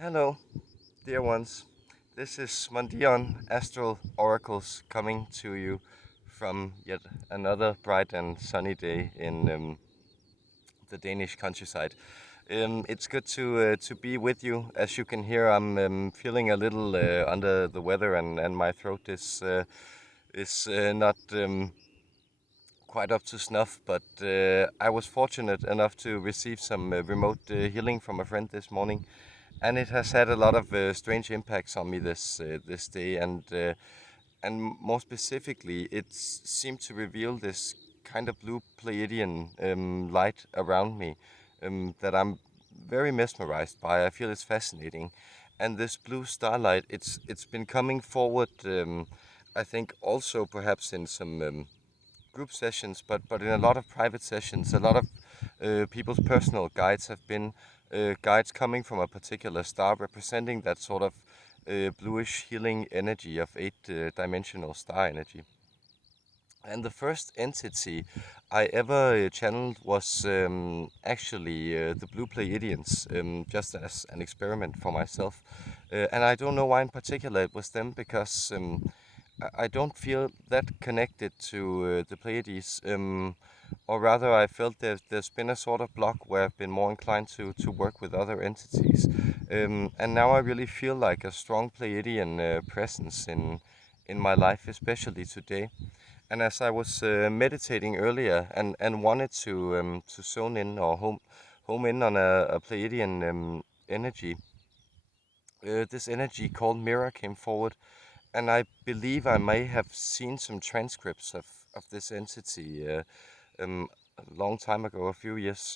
Hello, dear ones. This is Mondion Astral Oracles coming to you from yet another bright and sunny day in the Danish countryside. It's good to be with you. As you can hear, I'm feeling a little under the weather, and my throat is not quite up to snuff. But I was fortunate enough to receive some remote healing from a friend this morning, and it has had a lot of strange impacts on me this day, and more specifically, it seemed to reveal this kind of blue Pleiadian light around me that I'm very mesmerized by. I feel it's fascinating, and this blue starlight, it's been coming forward. I think also perhaps in some group sessions, but in a lot of private sessions, a lot of people's personal guides have been guides coming from a particular star, representing that sort of bluish healing energy of eight-dimensional star energy. And the first entity I ever channeled was actually the Blue Pleiadians, just as an experiment for myself. And I don't know why in particular it was them, because I don't feel that connected to the Pleiades, or rather, I felt there's been a sort of block where I've been more inclined to work with other entities, and now I really feel like a strong Pleiadian presence in my life, especially today. And as I was meditating earlier and wanted to zone in or home in on a Pleiadian energy, this energy called Mira came forward, and I believe I may have seen some transcripts of this entity a long time ago, a few years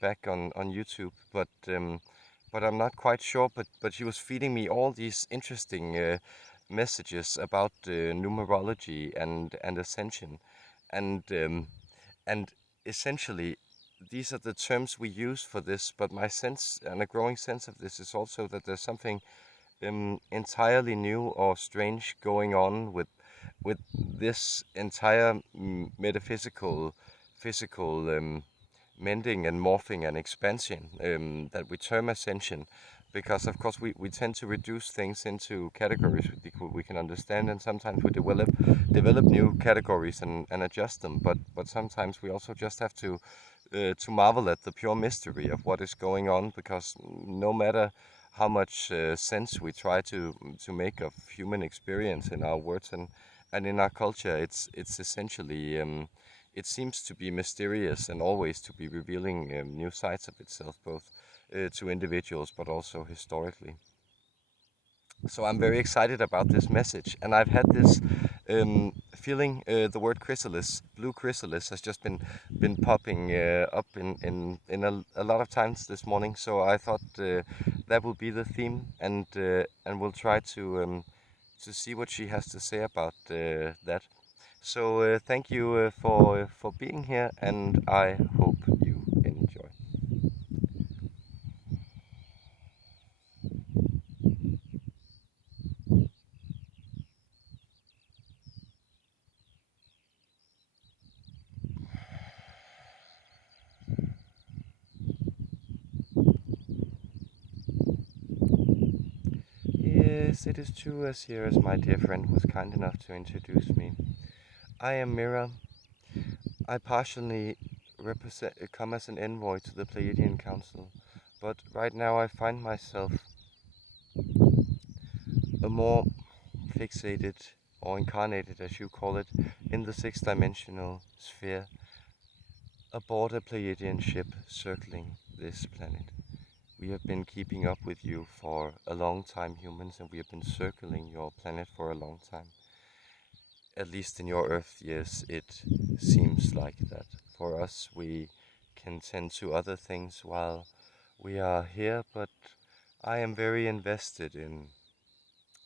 back on YouTube, but I'm not quite sure. But she was feeding me all these interesting messages about numerology and ascension, and and essentially these are the terms we use for this. But my sense and a growing sense of this is also that there's something entirely new or strange going on with this entire metaphysical, physical mending and morphing and expansion that we term ascension. Because of course we tend to reduce things into categories we can understand, and sometimes we develop new categories and adjust them. But sometimes we also just have to marvel at the pure mystery of what is going on, because no matter how much sense we try to make of human experience in our words and in our culture, it's essentially it seems to be mysterious and always to be revealing new sides of itself, both to individuals but also historically. So I'm very excited about this message, and I've had this feeling. The word chrysalis, blue chrysalis, has just been popping up in a lot of times this morning. So I thought that will be the theme, and we'll try to see what she has to say about that. So thank you for being here, and I hope you enjoy. Yes, it is true, as here as my dear friend was kind enough to introduce me. I am Mira. I partially come as an envoy to the Pleiadian Council, but right now I find myself a more fixated or incarnated, as you call it, in the six-dimensional sphere, aboard a Pleiadian ship circling this planet. We have been keeping up with you for a long time, humans, and we have been circling your planet for a long time. At least in your Earth years, it seems like that. For us, we can tend to other things while we are here, but I am very invested in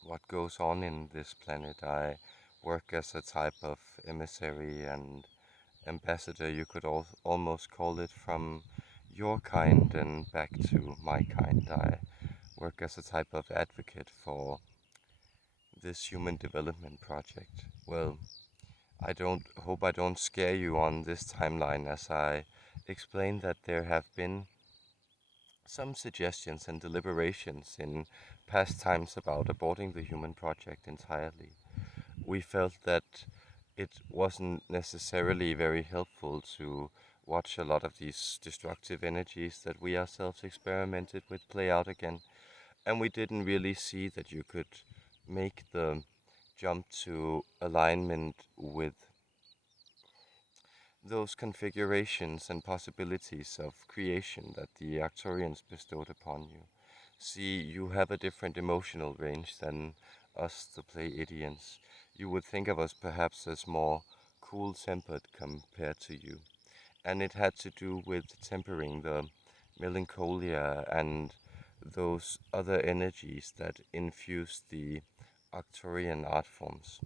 what goes on in this planet. I work as a type of emissary and ambassador, you could almost call it, from your kind and back to my kind. I work as a type of advocate for this human development project. Well, I don't hope I don't scare you on this timeline as I explain that there have been some suggestions and deliberations in past times about aborting the human project entirely. We felt that it wasn't necessarily very helpful to watch a lot of these destructive energies that we ourselves experimented with play out again, and we didn't really see that you could make the jump to alignment with those configurations and possibilities of creation that the Arcturians bestowed upon you. See, you have a different emotional range than us, the Pleiadians. You would think of us perhaps as more cool tempered compared to you, and it had to do with tempering the melancholia and those other energies that infused the Arcturian art forms.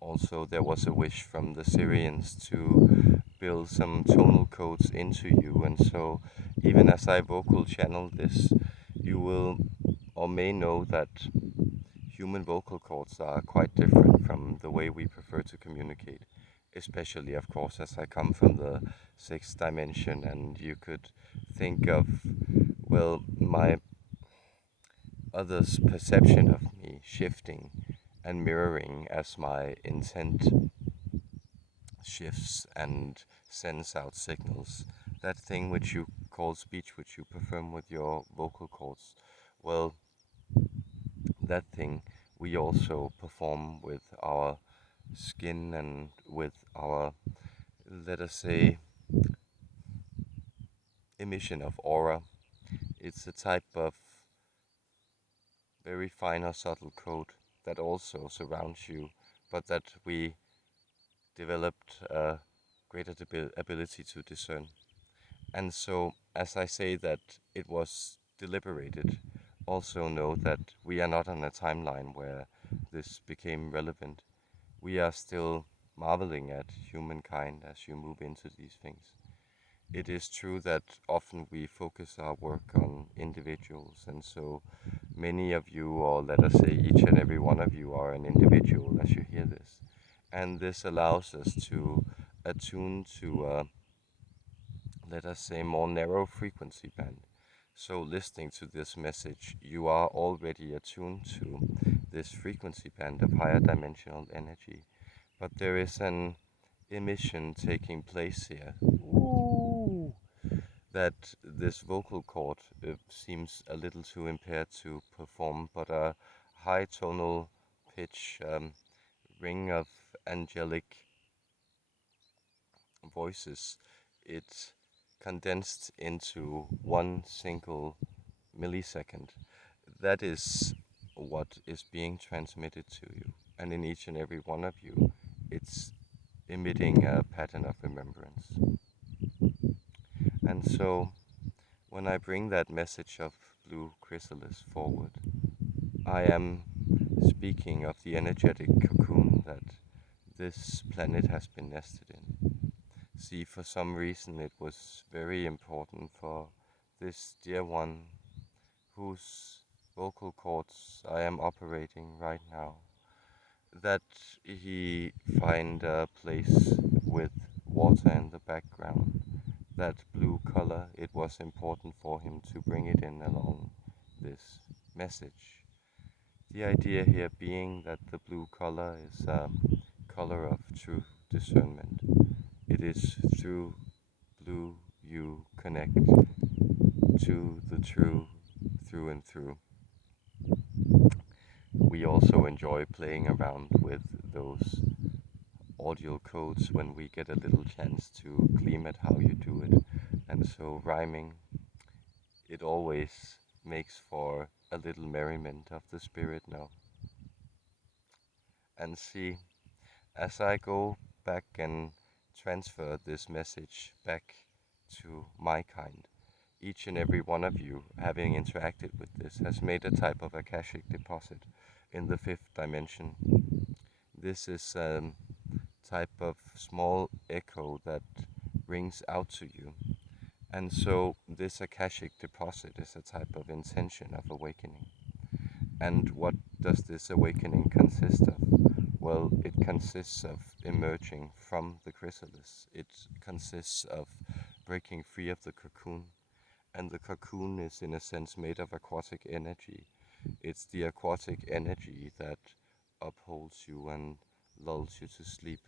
Also, there was a wish from the Syrians to build some tonal codes into you, and so even as I vocal channel this, you will or may know that human vocal cords are quite different from the way we prefer to communicate, especially, of course, as I come from the sixth dimension, and you could think of, well, my others' perception of me shifting and mirroring as my intent shifts and sends out signals. That thing which you call speech, which you perform with your vocal cords, well, that thing we also perform with our skin and with our, let us say, emission of aura. It's a type of very fine or subtle code that also surrounds you, but that we developed a greater ability to discern. And so, as I say that it was deliberated, also know that we are not on a timeline where this became relevant. We are still marveling at humankind as you move into these things. It is true that often we focus our work on individuals, and so many of you, or let us say each and every one of you, are an individual as you hear this. And this allows us to attune to let us say, more narrow frequency band. So listening to this message, you are already attuned to this frequency band of higher dimensional energy. But there is an emission taking place here. Ooh, that this vocal cord seems a little too impaired to perform, but a high tonal pitch ring of angelic voices, it condensed into one single millisecond. That is what is being transmitted to you. And in each and every one of you, it's emitting a pattern of remembrance. And so, when I bring that message of blue chrysalis forward, I am speaking of the energetic cocoon that this planet has been nested in. See, for some reason it was very important for this dear one whose vocal cords I am operating right now, that he find a place with water in the background. That blue color, it was important for him to bring it in along this message. The idea here being that the blue color is a color of true discernment. It is through blue you connect to the true through and through. We also enjoy playing around with those audio codes when we get a little chance to gleam at how you do it. And so rhyming, it always makes for a little merriment of the spirit now. And see, as I go back and transfer this message back to my kind, each and every one of you, having interacted with this, has made a type of akashic deposit in the fifth dimension. This is a type of small echo that rings out to you. And so this akashic deposit is a type of intention of awakening. And what does this awakening consist of? Well, it consists of emerging from the chrysalis. It consists of breaking free of the cocoon And the cocoon is in a sense made of aquatic energy. It's the aquatic energy that upholds you and lulls you to sleep.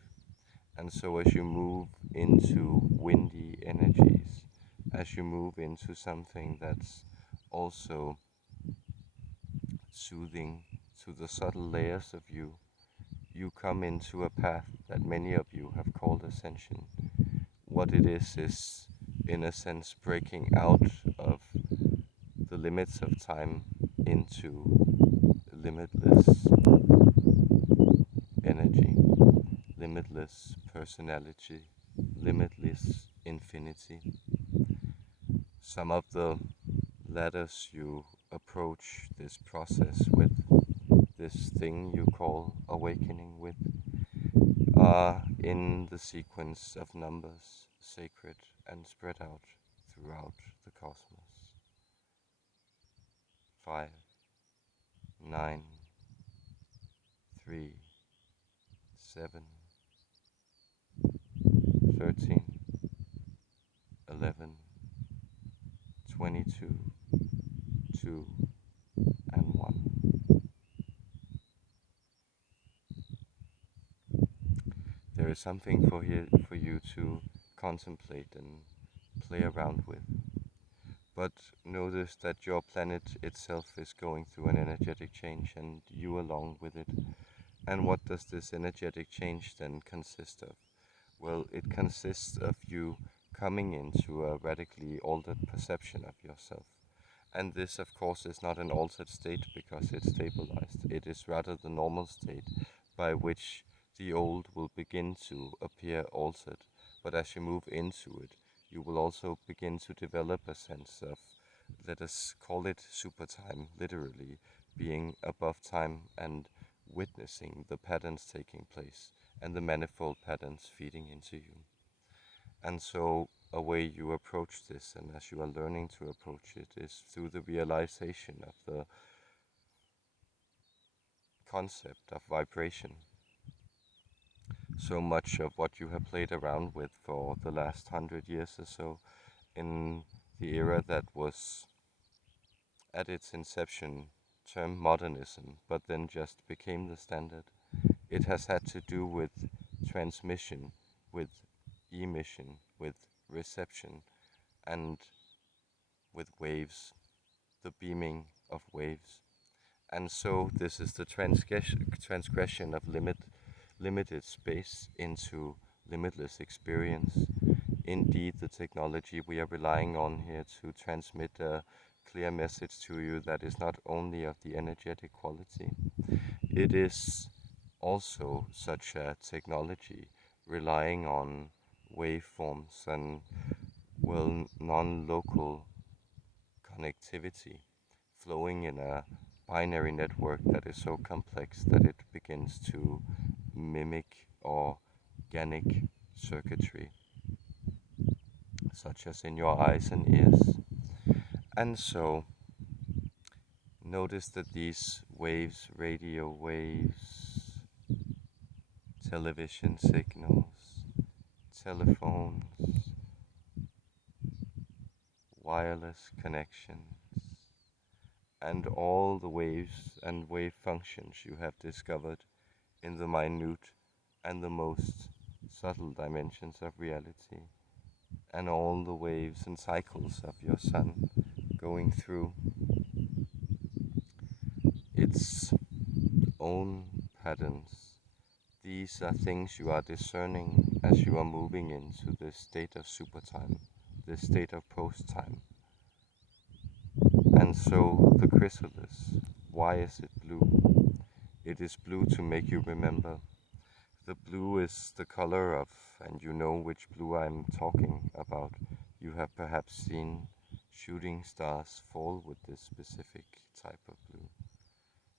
And so as you move into windy energies, as you move into something that's also soothing to the subtle layers of you, you come into a path that many of you have called ascension. What it is, in a sense, breaking out of the limits of time into limitless energy, limitless personality, limitless infinity. Some of the ladders you approach this process with, this thing you call awakening with, are in the sequence of numbers, sacred and spread out throughout the cosmos. 5, 9, 3, 7, 13, 11, 22, 2, and 1. There is something for you to contemplate and play around with. But notice that your planet itself is going through an energetic change and you along with it. And what does this energetic change then consist of? Well, it consists of you coming into a radically altered perception of yourself. And this, of course, is not an altered state because it's stabilized. It is rather the normal state by which the old will begin to appear altered. But as you move into it, you will also begin to develop a sense of, let us call it supertime, literally being above time and witnessing the patterns taking place and the manifold patterns feeding into you. And so a way you approach this, and as you are learning to approach it, is through the realization of the concept of vibration. So much of what you have played around with for the last 100 years or so in the era that was at its inception termed modernism, but then just became the standard. It has had to do with transmission, with emission, with reception, and with waves, the beaming of waves. And so this is the transgression of limited space into limitless experience. Indeed, the technology we are relying on here to transmit a clear message to you that is not only of the energetic quality, it is also such a technology relying on waveforms and, well, non-local connectivity flowing in a binary network that is so complex that it begins to mimic organic circuitry, such as in your eyes and ears. And so, notice that these waves, radio waves, television signals, telephones, wireless connections, and all the waves and wave functions you have discovered in the minute and the most subtle dimensions of reality, and all the waves and cycles of your sun going through its own patterns. These are things you are discerning as you are moving into this state of supertime, this state of post-time. And so the chrysalis, why is it blue? It is blue to make you remember. The blue is the color of, and you know which blue I'm talking about. You have perhaps seen shooting stars fall with this specific type of blue.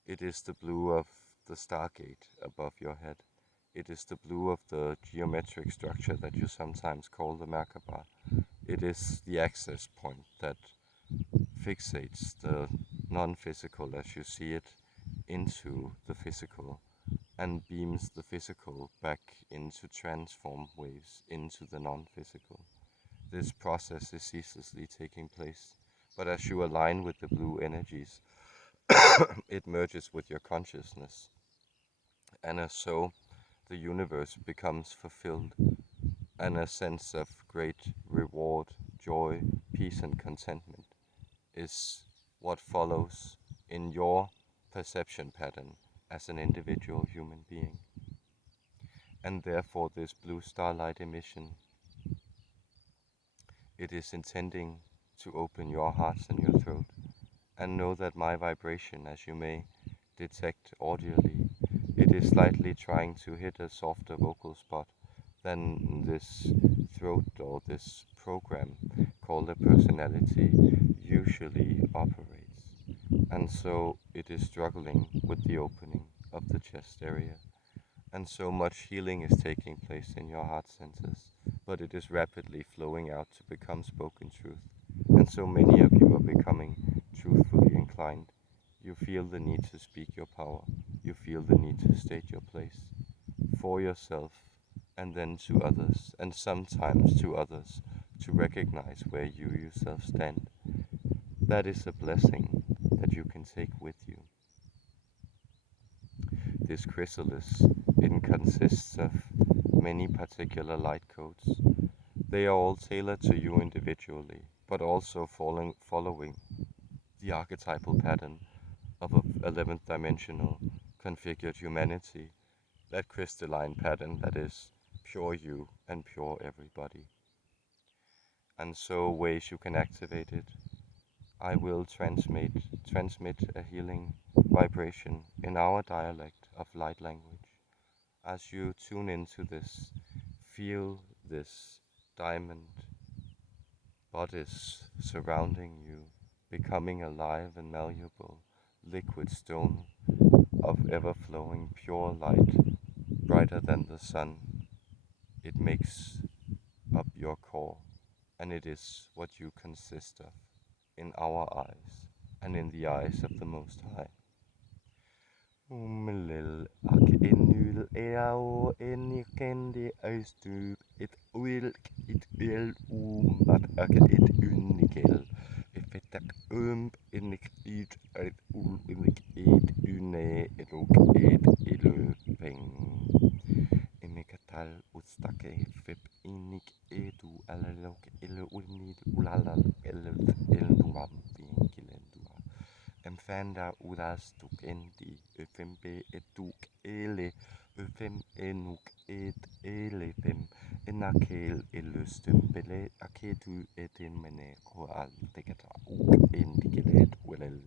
It is the blue of the stargate above your head. It is the blue of the geometric structure that you sometimes call the Merkaba. It is the access point that fixates the non-physical as you see it into the physical and beams the physical back into transform waves into the non-physical. This process is ceaselessly taking place, but as you align with the blue energies, it merges with your consciousness, and as so, the universe becomes fulfilled, and a sense of great reward, joy, peace, and contentment is what follows in your perception pattern as an individual human being. And therefore, this blue starlight emission, it is intending to open your hearts and your throat, and know that my vibration, as you may detect audially, it is slightly trying to hit a softer vocal spot than this throat or this program called a personality usually operates. And so it is struggling with the opening of the chest area. And so much healing is taking place in your heart centers, but it is rapidly flowing out to become spoken truth. And so many of you are becoming truthfully inclined. You feel the need to speak your power. You feel the need to state your place for yourself and then to others, and sometimes to others, to recognize where you yourself stand. That is a blessing that you can take with you. This chrysalis, it consists of many particular light codes. They are all tailored to you individually, but also following the archetypal pattern of an 11th dimensional configured humanity, that crystalline pattern that is pure you and pure everybody. And so ways you can activate it. I will transmit a healing vibration in our dialect of light language. As you tune into this, feel this diamond bodice surrounding you, becoming alive and malleable, liquid stone of ever-flowing pure light, brighter than the sun. It makes up your core, and it is what you consist of in our eyes and in the eyes of the Most High. Umlil ak inul eao enikendi austup it wilk it wil bat ak it unikel. If it tak inik it uit inik it une elok it ilupeng. Imikatal ustake fip inik edu alalok ilu unid ulalal el pinkilen. Emfanda udas tuk endi, ufembe etuk ele, ufem enuk et elefem, enakel illustum bele aketu etin mene koal tekata uk endikelet welel.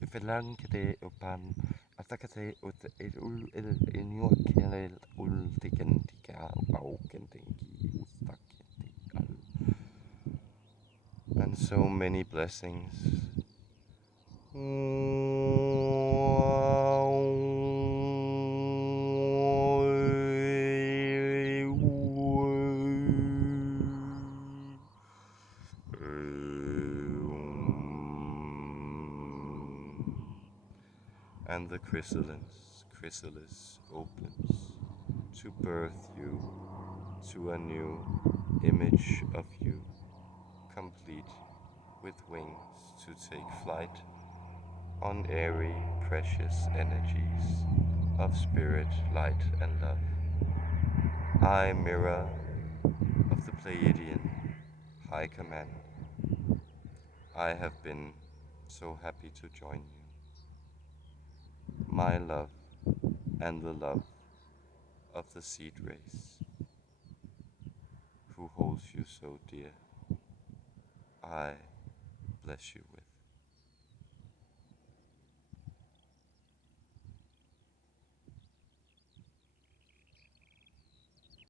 Ufelang kete upan, atakate ut et ul el enua kelel ul tikendika au kentenki ustakendikal. And so many blessings. And the chrysalis opens to birth you to a new image of you, complete with wings to take flight on airy, precious energies of spirit, light, and love. I, Mira, of the Pleiadian High Command, I have been so happy to join you. My love and the love of the seed race, who holds you so dear, I bless you with.